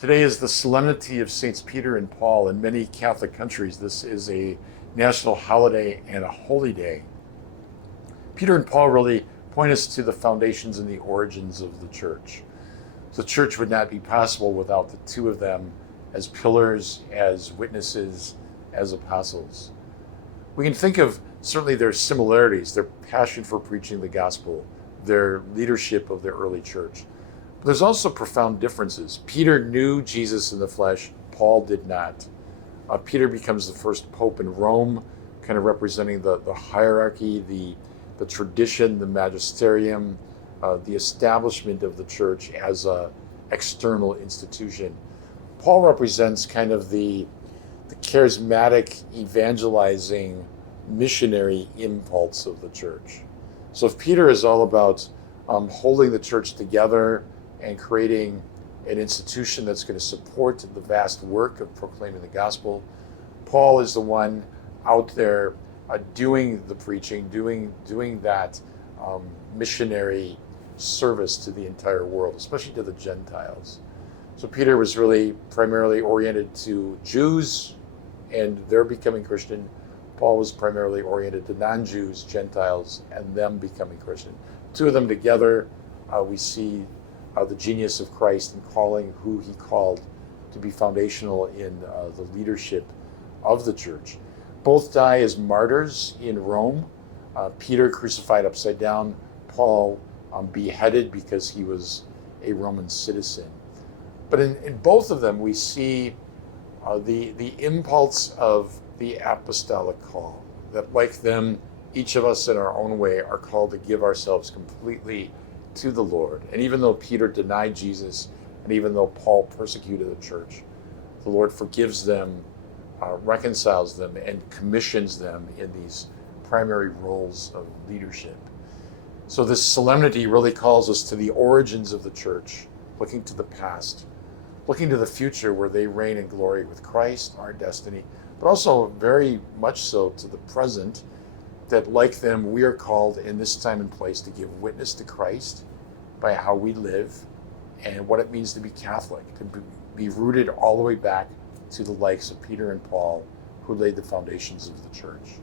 Today is the solemnity of Saints Peter and Paul. In many Catholic countries, this is a national holiday and a holy day. Peter and Paul really point us to the foundations and the origins of the church. The church would not be possible without the two of them as pillars, as witnesses, as apostles. We can think of certainly their similarities, their passion for preaching the gospel, their leadership of the early church. But there's also profound differences. Peter knew Jesus in the flesh, Paul did not. Peter becomes the first pope in Rome, kind of representing the hierarchy, the tradition, the magisterium, the establishment of the church as an external institution. Paul represents kind of the charismatic, evangelizing, missionary impulse of the church. So if Peter is all about holding the church together and creating an institution that's going to support the vast work of proclaiming the gospel, Paul is the one out there doing the preaching, doing that missionary service to the entire world, especially to the Gentiles. So Peter was really primarily oriented to Jews and their becoming Christian. Paul was primarily oriented to non-Jews, Gentiles, and them becoming Christian. Two of them together, we see the genius of Christ in calling who he called to be foundational in the leadership of the church. Both die as martyrs in Rome. Peter crucified upside down, Paul beheaded because he was a Roman citizen. But in both of them, we see the impulse of the apostolic call, that like them, each of us in our own way are called to give ourselves completely to the Lord. And even though Peter denied Jesus, and even though Paul persecuted the church, the Lord forgives them, reconciles them, and commissions them in these primary roles of leadership. So this solemnity really calls us to the origins of the church, looking to the past, looking to the future where they reign in glory with Christ, our destiny, but also very much so to the present, that like them, we are called in this time and place to give witness to Christ by how we live and what it means to be Catholic, to be rooted all the way back to the likes of Peter and Paul, who laid the foundations of the church.